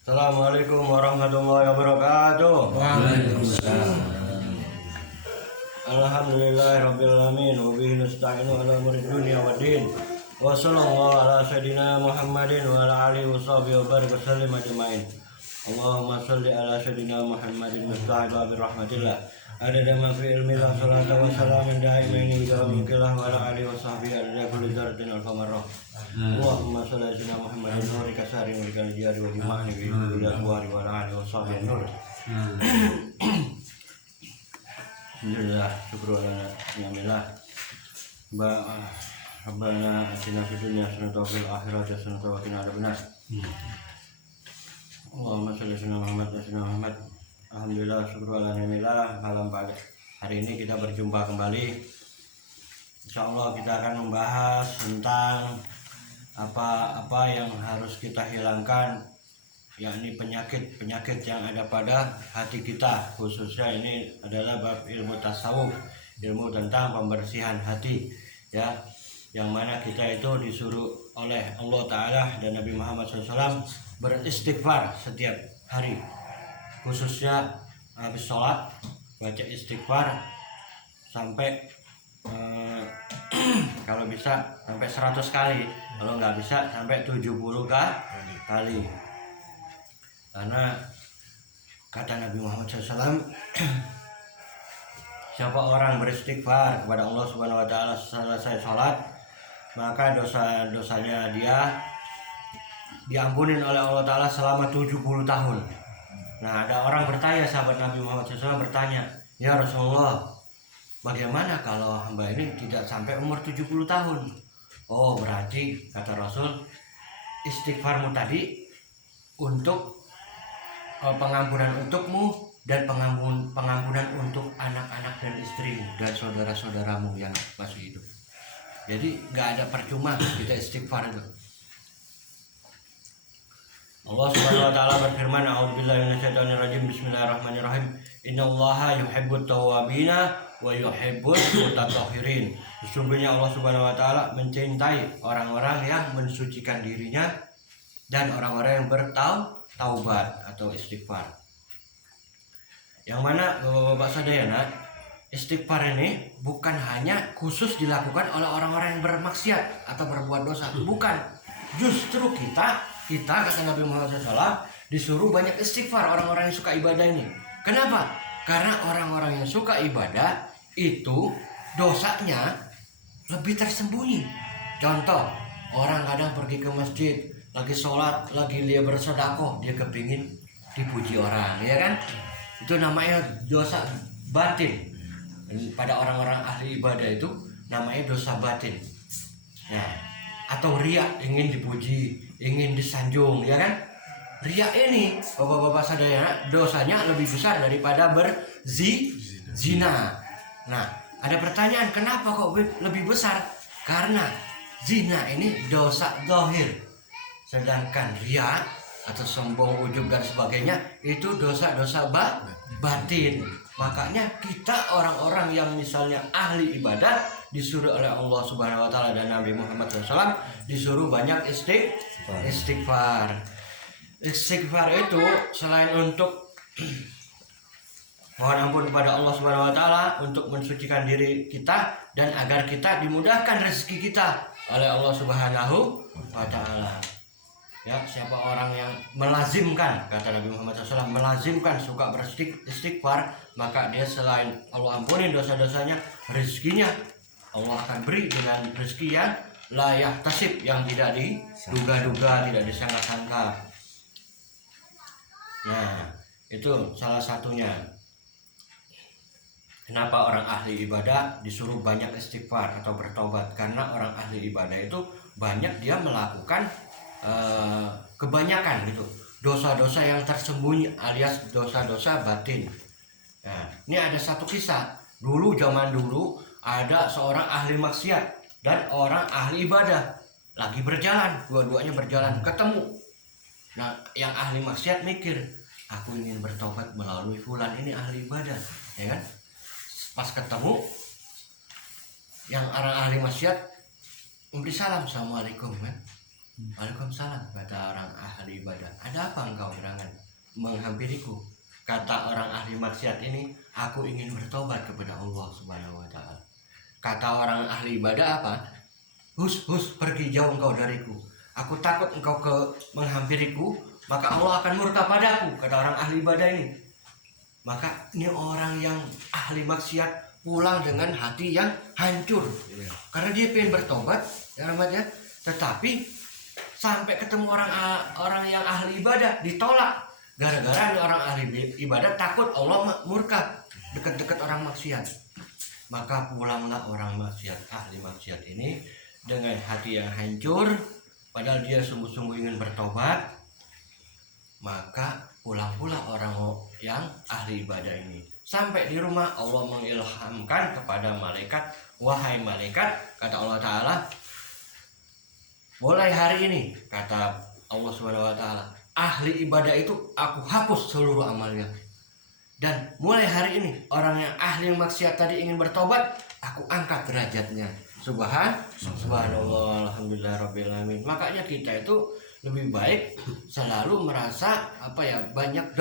Assalamualaikum warahmatullahi wabarakatuh. Waalaikumsalam. Alhamdulillahirabbil alamin wa bihi nasta'inu ala umuri dunya waddin. Wa sallallahu ala sayidina Muhammadin wa ala alihi washabihi wa barik wasallim ajmain. Allahumma shalli ala sayidina Muhammadin mustahil babir rahmatillah. Adada ma fi ilmillah salatu wa salamun daimaini ila mulkillah wa ala alihi washabihi adada kulli dzarratin alfamarrah. Allahumma shalli ala sayidina Muhammadin nuri kasari wa likal jari wa dima'ni bi ilmillah wa ala alihi washabihi nur. Alhamdulillah, syukurulillah, Rabbana atina fid dunya hasanatan wa fil akhirati hasanatan wa qina adzabannar. Allahumma shalli ala Muhammad. Alhamdulillah, syukurulillah, malam hari ini kita berjumpa kembali. Insyaallah kita akan membahas tentang apa yang harus kita hilangkan, yakni penyakit yang ada pada hati kita. Khususnya ini adalah bab ilmu tasawuf, ilmu tentang pembersihan hati, ya, yang mana kita itu disuruh oleh Allah Ta'ala dan Nabi Muhammad SAW beristighfar setiap hari, khususnya habis sholat baca istighfar sampai kalau bisa sampai 100 kali, kalau nggak bisa sampai 70 kali. Karena kata Nabi Muhammad SAW, siapa orang beristighfar kepada Allah Subhanahu Wa Taala selesai sholat, maka dosa-dosanya dia diampunin oleh Allah Taala selama 70 tahun. Nah, ada orang bertanya, sahabat Nabi Muhammad SAW bertanya, ya Rasulullah, bagaimana kalau hamba ini tidak sampai umur 70 tahun? Oh, berarti kata Rasul, istighfarmu tadi untuk pengampunan untukmu dan pengampunan untuk anak-anak dan istrimu dan saudara-saudaramu yang masih hidup. Jadi nggak ada percuma kita istighfar itu. Allah Subhanahu wa taala berfirman, a'udzubillahi minasyaitonir rajim, bismillahirrahmanirrahim. Innallaha yuhibbut tawwabina wa yuhibbul mutatahhirin. Sesungguhnya Allah Subhanahu wa taala mencintai orang-orang yang mensucikan dirinya dan orang-orang yang bertaubat atau istighfar. Yang mana Bapak Sadayana, istighfar ini bukan hanya khusus dilakukan oleh orang-orang yang bermaksiat atau berbuat dosa, bukan. Justru kita kata Nabi Muhammad SAW disuruh banyak istighfar, orang-orang yang suka ibadah ini. Kenapa? Karena orang-orang yang suka ibadah itu dosanya lebih tersembunyi. Contoh, orang kadang pergi ke masjid, lagi sholat, lagi dia bersedekah, dia kepingin dipuji orang, ya kan? Itu namanya dosa batin. Pada orang-orang ahli ibadah itu namanya dosa batin. Nah, atau riya, ingin dipuji, ingin disanjung, ya kan? Riya ini, bapak-bapak sadayana, dosanya lebih besar daripada berzina. Nah, ada pertanyaan, kenapa kok lebih besar? Karena zina ini dosa zahir, sedangkan riya atau sombong, ujub dan sebagainya itu dosa-dosa batin. Makanya kita orang-orang yang misalnya ahli ibadah disuruh oleh Allah Subhanahu Wa Taala dan Nabi Muhammad SAW disuruh banyak istighfar. Istighfar itu selain untuk mohon ampun kepada Allah Subhanahu Wa Taala, untuk mensucikan diri kita dan agar kita dimudahkan rezeki kita oleh Allah Subhanahu Wa Taala. Ya, siapa orang yang melazimkan, kata Nabi Muhammad SAW, melazimkan suka beristighfar, maka dia selain Allah ampuni dosa-dosanya, rezekinya Allah akan beri dengan rezeki yang la yahtasib, yang tidak diduga-duga, tidak disangka-sangka. Nah, itu salah satunya. Kenapa orang ahli ibadah disuruh banyak istighfar atau bertobat? Karena orang ahli ibadah itu banyak dia melakukan kebanyakan gitu dosa-dosa yang tersembunyi alias dosa-dosa batin. Nah, ini ada satu kisah. Zaman dulu ada seorang ahli maksiat dan orang ahli ibadah lagi berjalan, dua-duanya berjalan ketemu. Nah, yang ahli maksiat mikir, aku ingin bertobat melalui fulan, ini ahli ibadah, ya kan? Pas ketemu, yang orang ahli maksiat memberi salam, assalamualaikum, kan? Waalaikumsalam, kata orang ahli ibadah. Ada apa engkau gerangan menghampiriku? Kata orang ahli maksiat ini, aku ingin bertobat kepada Allah Subhanahu wa taala. Kata orang ahli ibadah apa? Hus, pergi jauh engkau dariku. Aku takut engkau menghampiriku, maka Allah akan murka padaku, kata orang ahli ibadah ini. Maka ini orang yang ahli maksiat pulang dengan hati yang hancur. Karena dia pengen bertobat, ya rahmatnya, tetapi sampai ketemu orang yang ahli ibadah ditolak. Gara-gara orang ahli ibadah takut Allah murka dekat-dekat orang maksiat. Maka pulanglah orang maksiat, ahli maksiat ini dengan hati yang hancur, padahal dia sungguh-sungguh ingin bertobat. Maka pulang pula orang yang ahli ibadah ini. Sampai di rumah Allah mengilhamkan kepada malaikat, wahai malaikat, kata Allah Ta'ala, mulai hari ini, kata Allah Subhanahu wa taala, ahli ibadah itu aku hapus seluruh amalnya. Dan mulai hari ini orang yang ahli maksiat tadi ingin bertobat, aku angkat derajatnya. Subhanallah, alhamdulillah rabbil alamin. Makanya kita itu lebih baik selalu merasa banyak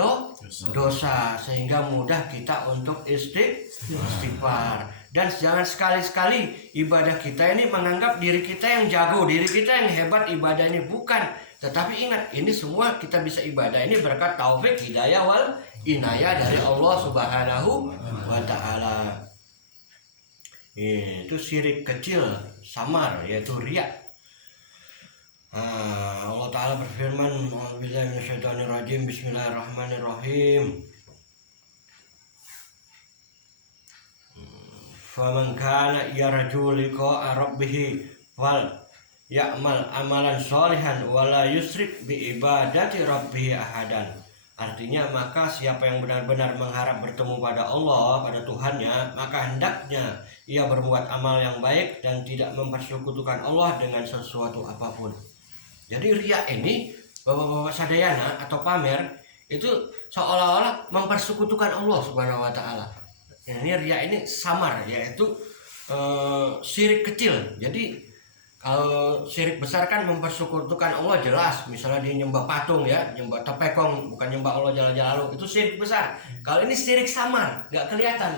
dosa sehingga mudah kita untuk istighfar. Dan jangan sekali-sekali ibadah kita ini menganggap diri kita yang jago, diri kita yang hebat ibadah ini, bukan. Tetapi ingat, ini semua kita bisa ibadah ini berkat taufik, hidayah wal inayah dari Allah Subhanahu wa taala. Itu syirik kecil samar, yaitu riya. Allah Ta'ala berfirman, A'udzubillahi minasyaitonirrajim, bismillahirrahmanirrahim. Faman kana yarju liqa'a rabbih wal ya'mal amalan sholihan wala yusrik bi ibadati rabbih ahadan. Artinya, maka siapa yang benar-benar mengharap bertemu pada Allah, pada Tuhannya, maka hendaknya ia berbuat amal yang baik dan tidak mempersekutukan Allah dengan sesuatu apapun. Jadi riya ini, bapak-bapak sadayana atau pamer, itu seolah-olah mempersekutukan Allah Subhanahu wa taala. Ini riya ini samar, yaitu syirik kecil. Jadi kalau syirik besar kan mempersekutukan Allah jelas, misalnya dia nyembah patung ya, nyembah tepekong, bukan nyembah Allah jalla jalaluhu, itu syirik besar. Kalau ini syirik samar, nggak kelihatan.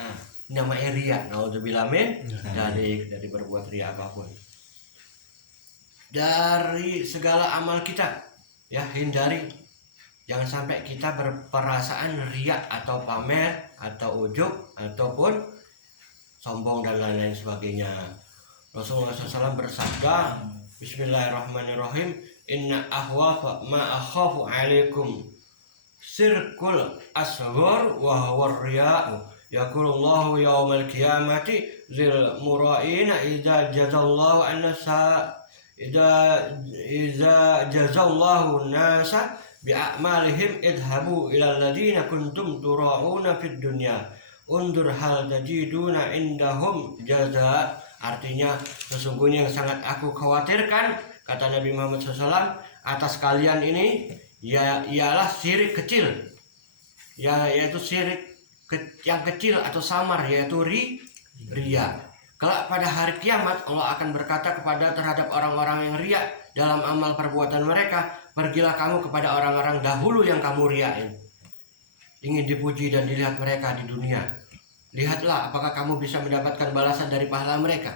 Nah, namanya riya. Nauzubillah min dari berbuat riya apapun. Dari segala amal kita, ya hindari, jangan sampai kita berperasaan riya atau pamer atau ujub ataupun sombong dan lain-lain sebagainya. Rasulullah SAW bersabda, bismillahirrahmanirrahim, inna ahwafa ma akhafu alaikum sirkul asghar wa huwa riya'u yaqulullahu yawmal qiyamati zil mura'ina idza jazallahu an-nasa idza jazallahu an-nasa bi'amalihim idhabu ila alladhina kuntum tura'una fid dunya undur hal tajiduna indahum jaza. Artinya, sesungguhnya yang sangat aku khawatirkan, kata Nabi Muhammad SAW, atas kalian ini ialah syirik kecil, yaitu syirik yang kecil atau samar, yaitu riya. Kelak pada hari kiamat Allah akan berkata terhadap orang-orang yang riya dalam amal perbuatan mereka, pergilah kamu kepada orang-orang dahulu yang kamu riyain, ingin dipuji dan dilihat mereka di dunia. Lihatlah apakah kamu bisa mendapatkan balasan dari pahala mereka.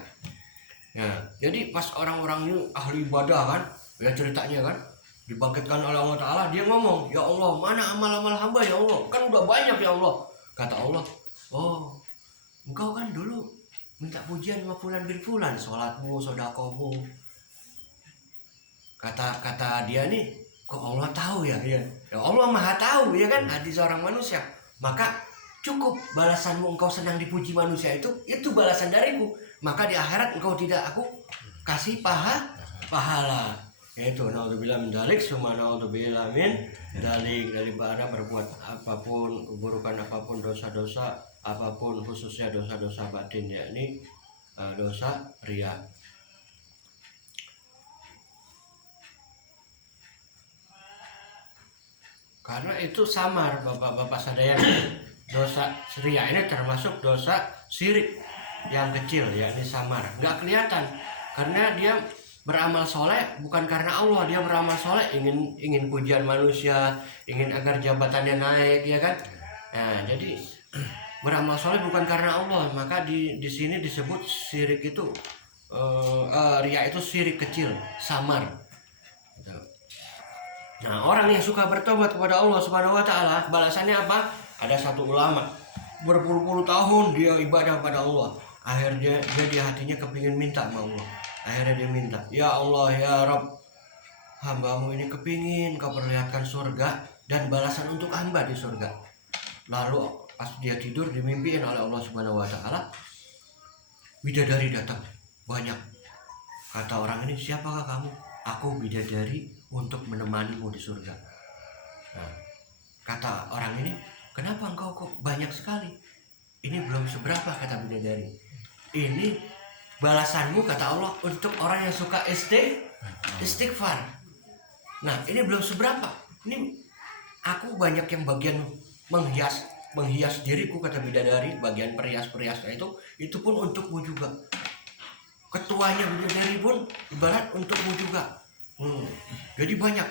Ya, jadi pas orang-orang ini ahli ibadah kan, ya ceritanya kan, dibangkitkan oleh Allah Ta'ala, dia ngomong, ya Allah, mana amal-amal hamba ya Allah, kan udah banyak ya Allah. Kata Allah, oh, engkau kan dulu minta pujian sama fulan bin fulan, sholatmu, sodakohmu. Kata dia nih, kok Allah tahu ya? Ya Allah maha tahu ya kan, hati seorang manusia. Maka cukup balasanmu engkau senang dipuji manusia itu balasan dariku. Maka di akhirat engkau tidak aku kasih pahala. Yaitu naudzubillah min dzalik, summa naudzubillah min dzalik, daripada berbuat apapun, keburukan apapun, dosa-dosa apapun, khususnya dosa-dosa batin, yakni dosa riya. Karena itu samar, bapak-bapak sadayana. Dosa riya ini termasuk dosa syirik yang kecil, yakni samar, nggak kelihatan karena dia beramal soleh bukan karena Allah, dia beramal soleh ingin pujian manusia, ingin agar jabatannya naik, ya kan? Nah, jadi beramal soleh bukan karena Allah, maka di sini disebut syirik itu riya itu syirik kecil, samar. Nah, orang yang suka bertobat kepada Allah Subhanahu wa taala, balasannya apa? Ada satu ulama berpuluh-puluh tahun dia ibadah pada Allah. Akhirnya dia di hatinya kepingin minta sama Allah. Akhirnya dia minta, ya Allah ya Rabb, hambamu ini kepingin kau perlihatkan surga dan balasan untuk hamba di surga. Lalu pas dia tidur dimimpiin oleh Allah Subhanahu wa taala, bidadari datang banyak. Kata orang ini, siapakah kamu? Aku bidadari untuk menemanimu di surga. Nah, kata orang ini, kenapa engkau kok banyak sekali? Ini belum seberapa, kata bidadari. Ini balasanmu, kata Allah, untuk orang yang suka istighfar. Nah, ini belum seberapa. Ini aku banyak yang bagian menghias diriku, kata bidadari. Bagian perias-periasnya itu pun untukmu juga. Ketuanya bidadari pun ibarat untukmu juga. Jadi banyak.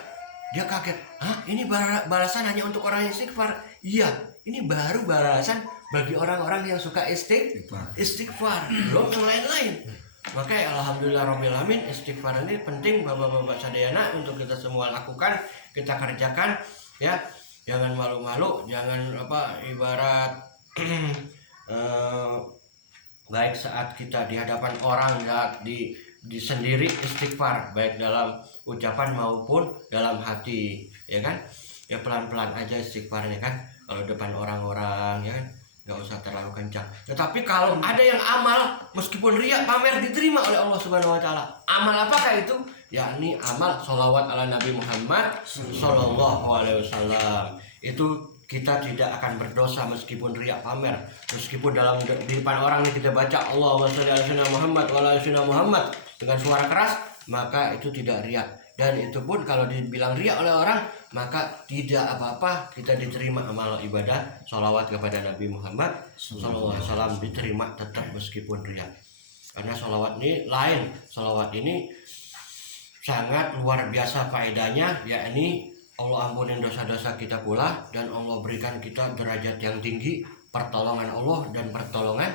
Dia kaget. Hah? Ini balasan hanya untuk orang yang istighfar? Iya, ini baru balasan bagi orang-orang yang suka istighfar. Belum yang lain-lain. Makanya alhamdulillah rabbil alamin, istighfar ini penting bapak-bapak sadayana untuk kita semua lakukan, kita kerjakan, ya. Jangan malu-malu, jangan ibarat baik saat kita di hadapan orang, di sendiri istighfar, baik dalam ucapan maupun dalam hati, ya kan? Ya pelan-pelan aja istighfarnya kan. Kalau depan orang-orang, ya kan, nggak usah terlalu kencang. Tetapi kalau ada yang amal, meskipun riya, pamer, diterima oleh Allah Subhanahu wa taala. Amal apakah itu? Yakni amal sholawat ala Nabi Muhammad sallallahu alaihi wasallam. Itu kita tidak akan berdosa meskipun riya, pamer. Meskipun di depan orang ini kita baca Allahumma sholli ala sayyidina Muhammad wa ala sayyidina Muhammad dengan suara keras, maka itu tidak riya. Dan itu pun kalau dibilang riya oleh orang, maka tidak apa-apa, kita diterima amal ibadah sholawat kepada Nabi Muhammad sallallahu alaihi wasallam, diterima tetap meskipun riya. Karena sholawat ini lain. Sholawat ini sangat luar biasa faedahnya, yakni Allah ampunin dosa-dosa kita pula, dan Allah berikan kita derajat yang tinggi, pertolongan Allah dan pertolongan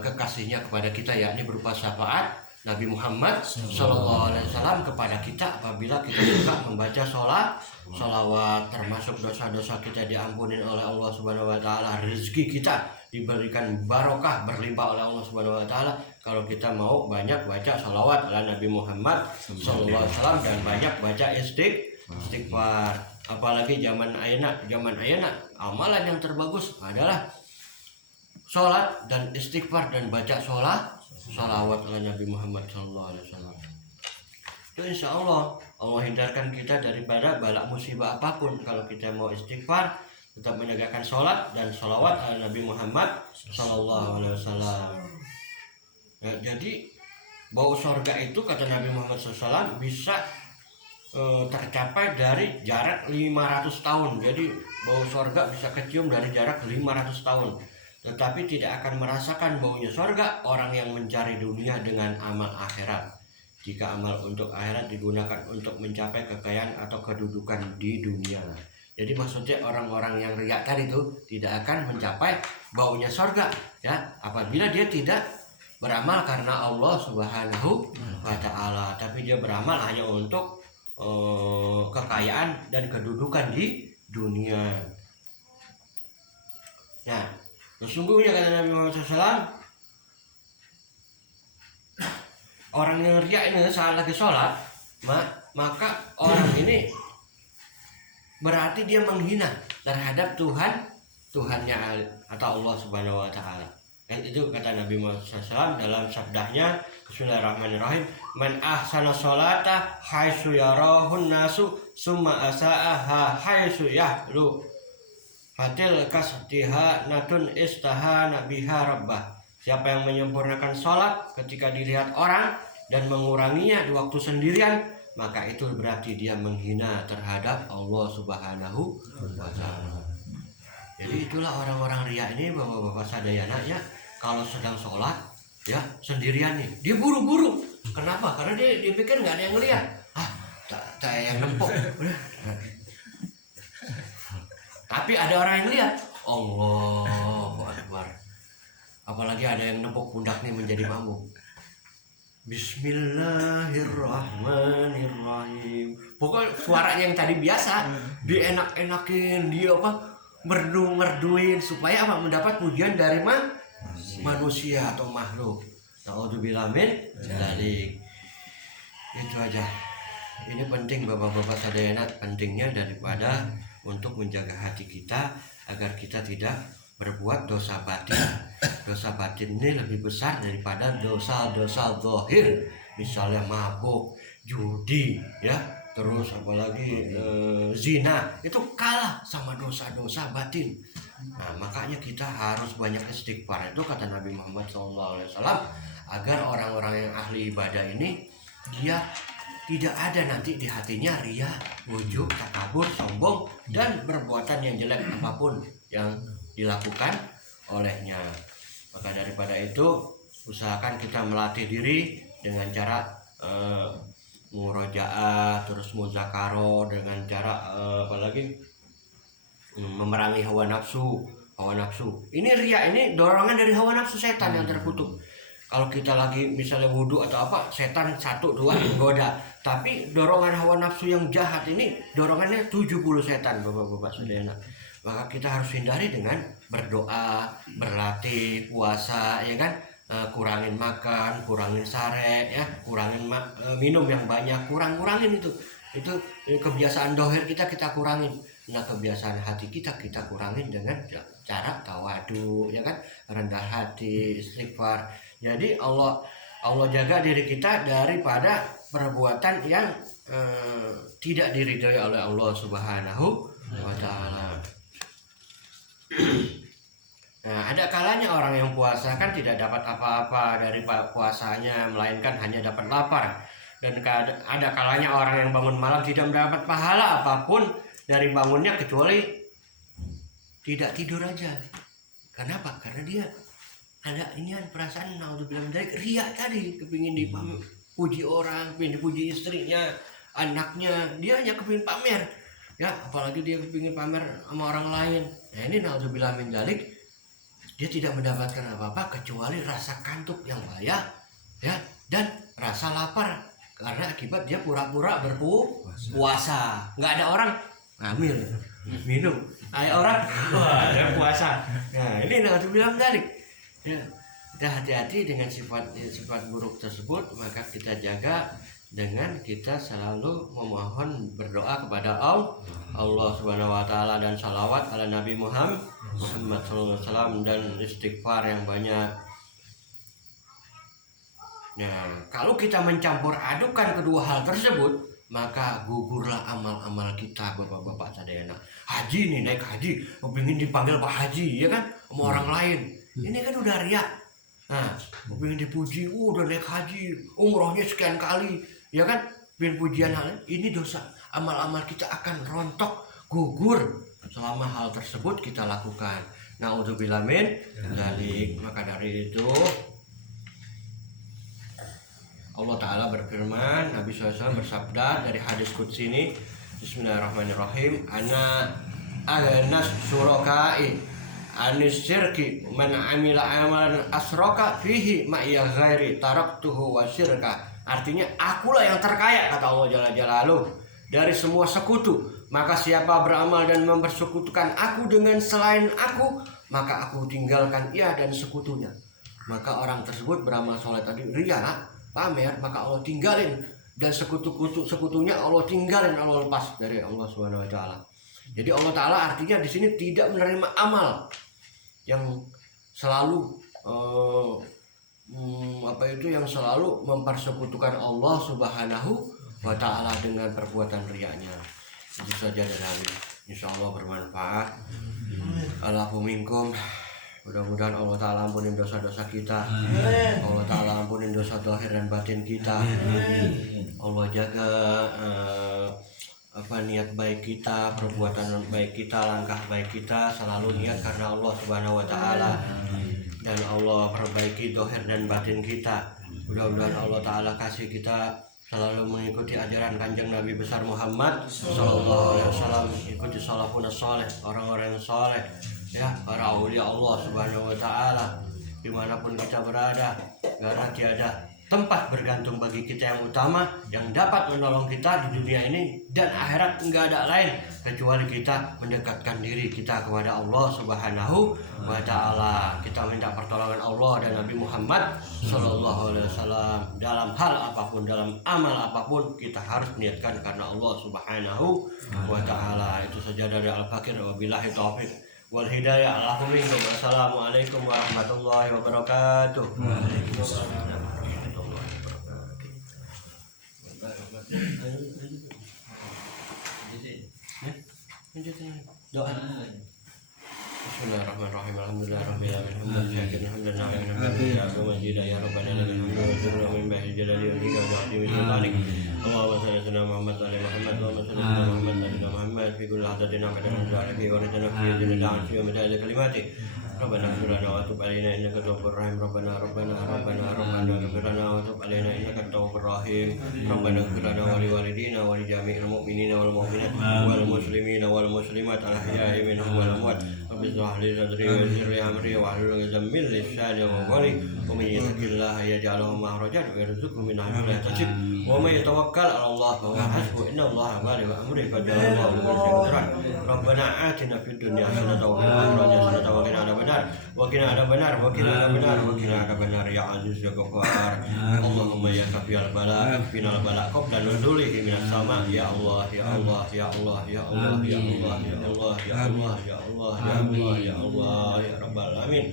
kekasihnya kepada kita, yakni berupa syafaat Nabi Muhammad Sallallahu Alaihi Wasallam kepada kita apabila kita juga membaca sholawat. Termasuk dosa-dosa kita diampunin oleh Allah Subhanahu Wa Taala, rezeki kita diberikan barokah berlimpah oleh Allah Subhanahu Wa Taala kalau kita mau banyak baca sholawat ala Nabi Muhammad Sallallahu Alaihi Wasallam dan banyak baca istighfar. Apalagi zaman ayana amalan yang terbagus adalah sholat dan istighfar dan baca sholawat ala Nabi Muhammad Sallallahu Alaihi Wasallam. Itu insya Allah hindarkan kita daripada bala musibah apapun kalau kita mau istighfar, tetap menegakkan sholat dan sholawat ala Nabi Muhammad Sallallahu Alaihi Wasallam. Nah, jadi bau surga itu kata Nabi Muhammad SAW bisa tercapai dari jarak 500 tahun. Jadi bau surga bisa kecium dari jarak 500 tahun. Tetapi tidak akan merasakan baunya surga orang yang mencari dunia dengan amal akhirat. Jika amal untuk akhirat digunakan untuk mencapai kekayaan atau kedudukan di dunia. Jadi maksudnya orang-orang yang riya tadi itu tidak akan mencapai baunya surga, ya, apabila dia tidak beramal karena Allah Subhanahu wa Ta'ala, tapi dia beramal hanya untuk kekayaan dan kedudukan di dunia. Nah, sesungguhnya kata Nabi Muhammad SAW, orang yang riya ini saat lagi sholat, maka orang ini berarti dia menghina terhadap Tuhannya atau Allah Subhanahu Wa Ta'ala. Dan itu kata Nabi Muhammad SAW dalam sabdanya, Bismillahirrahmanirrahim, man ahsana sholata haitsu yarahun nasu summa asa'aha haitsu yahlu fatil kastiha natun istahana biha rabbah. Siapa yang menyempurnakan sholat ketika dilihat orang dan menguranginya di waktu sendirian, maka itu berarti dia menghina terhadap Allah Subhanahu wa Ta'ala. Jadi itulah orang-orang riya ini, bapak-bapak sadayana, ya, kalau sedang sholat, ya, sendirian nih, dia buru-buru Kenapa? Karena dia pikir nggak ada yang ngeliat. Tak yang nempok. Tapi ada orang yang lihat. Allahu Akbar. Apalagi ada yang nempok pundaknya menjadi bambu. Bismillahirrahmanirrahim. Pokoknya suaranya yang tadi biasa, dienak-enakin, dia merdu-merduin supaya mendapat pujian dari manusia atau makhluk. Naudzubillah min dzalik. Itu aja. Ini penting bapak-bapak sadayana, pentingnya daripada untuk menjaga hati kita agar kita tidak berbuat dosa batin. Dosa batin ini lebih besar daripada dosa-dosa zahir, misalnya mabuk, judi, ya, terus apalagi zina, itu kalah sama dosa-dosa batin. Nah, makanya kita harus banyak istighfar. Itu kata Nabi Muhammad SAW, agar orang-orang yang ahli ibadah ini dia tidak ada nanti di hatinya riya, ujub, takabur, sombong, dan perbuatan yang jelek apapun yang dilakukan olehnya. Maka daripada itu usahakan kita melatih diri dengan cara murojaah, terus muzakaro, dengan cara apalagi memerangi hawa nafsu. Ini riya, ini dorongan dari hawa nafsu setan yang terkutuk. Kalau kita lagi misalnya wudhu atau apa, setan 1-2 menggoda. Tapi dorongan hawa nafsu yang jahat ini dorongannya 70 setan, bapak-bapak saudara. Maka kita harus hindari dengan berdoa, berlatih, puasa, ya kan? Kurangin makan, kurangin sare, ya, kurangin minum yang banyak, kurangin itu. Itu kebiasaan dohir kita kurangin. Nah, kebiasaan hati kita kurangin dengan cara tawadu, ya kan? Rendah hati, istighfar. Jadi Allah jaga diri kita daripada perbuatan yang tidak diridhoi oleh Allah Subhanahu wa Ta'ala. Nah, ada kalanya orang yang puasa kan tidak dapat apa-apa dari puasanya, melainkan hanya dapat lapar. Dan ada kalanya orang yang bangun malam tidak mendapat pahala apapun dari bangunnya kecuali tidak tidur aja. Kenapa? Karena dia ada perasaan naudzubillah dari riya tadi, kepingin dipuji orang, kepingin dipuji istrinya, anaknya, dia hanya kepingin pamer. Ya, apalagi dia kepingin pamer sama orang lain. Nah, ini naudzubillah min dzalik, dia tidak mendapatkan apa-apa kecuali rasa kantuk yang bahaya, ya, dan rasa lapar karena akibat dia pura-pura berpuasa. Nggak ada orang ngambil minum, ada orang ada puasa. Nah, ini naudzubillah min dzalik. Ya, kita hati-hati dengan sifat buruk tersebut, maka kita jaga dengan kita selalu memohon berdoa kepada Allah Subhanahu wa Ta'ala, dan salawat ala Nabi Muhammad SAW, dan istighfar yang banyak. Nah, kalau kita mencampur adukan kedua hal tersebut, maka gugurlah amal-amal kita, bapak-bapak sadayana. Haji nih, naik haji, pengen dipanggil Pak Haji, ya kan, sama orang lain. Ini kan udah riya. Nah, pengen dipuji, udah naik haji, umrohnya sekian kali, ya kan, pengen pujian hal ini, dosa. Amal-amal kita akan rontok, gugur selama hal tersebut kita lakukan. Naudzubillah min dzalik. Maka dari itu Allah Ta'ala berfirman, Nabi SAW bersabda dari hadis qudsi ini, Bismillahirrahmanirrahim, ana anas suraka'i anis syirki man amila amalan asroka fihi ma'iya ghairi taraktuhu wa syirka. Artinya, akulah yang terkaya, kata Allah Jalla Jalaluh, dari semua sekutu. Maka siapa beramal dan mempersekutukan aku dengan selain aku, maka aku tinggalkan ia dan sekutunya. Maka orang tersebut beramal soleh tadi riya, pamer, maka Allah tinggalin, dan sekutunya Allah tinggalin, Allah lepas dari Allah Subhanahu wa Ta'ala. Jadi Allah Ta'ala artinya di sini tidak menerima amal yang selalu yang selalu mempersekutukan Allah Subhanahu wa Ta'ala dengan perbuatan riyanya. Itu saja dari kami. Insyaallah bermanfaat. Allahu minkum. Mudah-mudahan Allah Ta'ala ampunin dosa-dosa kita. Allah Ta'ala ampunin dosa zahir dan batin kita. Allah jaga niat baik kita, perbuatan baik kita, langkah baik kita, selalu niat karena Allah Subhanahu wa Ta'ala. Dan Allah perbaiki zahir dan batin kita. Mudah-mudahan Allah Ta'ala kasih kita selalu mengikuti ajaran kanjeng Nabi besar Muhammad Sallallahu Alaihi Wasallam, ikuti salafun saleh, orang-orang yang saleh, ya, para aulia Allah Subhanahu Wa Ta'ala dimanapun kita berada, karena tiada tempat bergantung bagi kita yang utama yang dapat menolong kita di dunia ini dan akhirat. Enggak ada lain kecuali kita mendekatkan diri kita kepada Allah Subhanahu wa Ta'ala. Kita minta pertolongan Allah dan Nabi Muhammad Sallallahu Alaihi Wasallam dalam hal apapun, dalam amal apapun, kita harus niatkan karena Allah Subhanahu wa Ta'ala. Itu saja dari Al-Fakir. Wabillahi taufiq wal hidayah. Assalamualaikum warahmatullahi wabarakatuh. Waalaikumsalam. Doa. Bismillahirrahmanirrahim. Alhamdulillahirabbil alamin. Alhamdulillah ya rabbana lakal hamdu wa syukru min ba'di jalali wa lika wa ta'ti min sultanik. Allahumma shalli ala Muhammad wa ala Muhammad wa ala Muhammad fi kulli hadatin abadan wa ala wa rajana fi dunya wa madal kalimati. Rabbana ighfir lana wa tub alaina innaka tawwabur rahim. Rabbana ighfir lana wa tub alaina innaka tawwabur rahim. Rabbana ighfir lana wa li walidina wa li jami'il mu'minina wal mu'minat wal muslimina wal muslimat al ahya'i minhum wal amwat. Rabbi shrah li sadri wa yassir li amri wa hlul 'uqdatam min lisani yafqahu qawli. Wa may yattaqillaha yaj'al lahu makhrajan wa yarzuqhu min haythu la yahtasib. Wa may yatawakkal 'ala Allah fa huwa hasbuh. Inna Allaha balighu amrihi qad ja'ala Allahu li kulli shay'in qadran. Rabbana atina fid dunya hasanatan wa fil akhirati hasanatan wa qina adzabannar ya aziz ya ghaffar. Allahumma ya kafiyal bala final bala qabla nuzulihi minas sama. Ya Allah ya Allah ya Allah ya Allah ya Allah ya Allah ya Allah ya Allah ya Allah ya Allah ya rabbal alamin.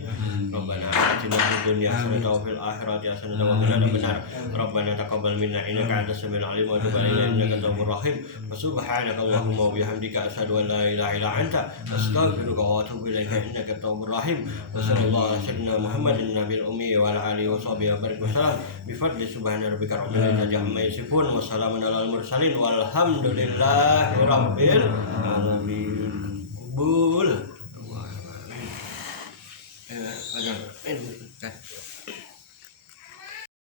Rabbana atina fid dunya hasanatan wa fil akhirati hasanatan wa qina adzabannar. Rabbana taqabbal minna innaka antas samiul alim wa tub alaina innaka tawwabur rahim. Subhanaka Allahumma wa bihamdika asyhadu an la ilaha illa anta astaghfiruka wa atubu ilaika innaka tawwabur rahim. Wassallallahu ala sayyidina Muhammadin nabiyil ummi wa ala alihi wa sahbihi wa barik wasallam bi fadli subhana rabbika rabbil izzati amma yasifun wa salamun alal mursalin walhamdulillahi rabbil alamin. Bul.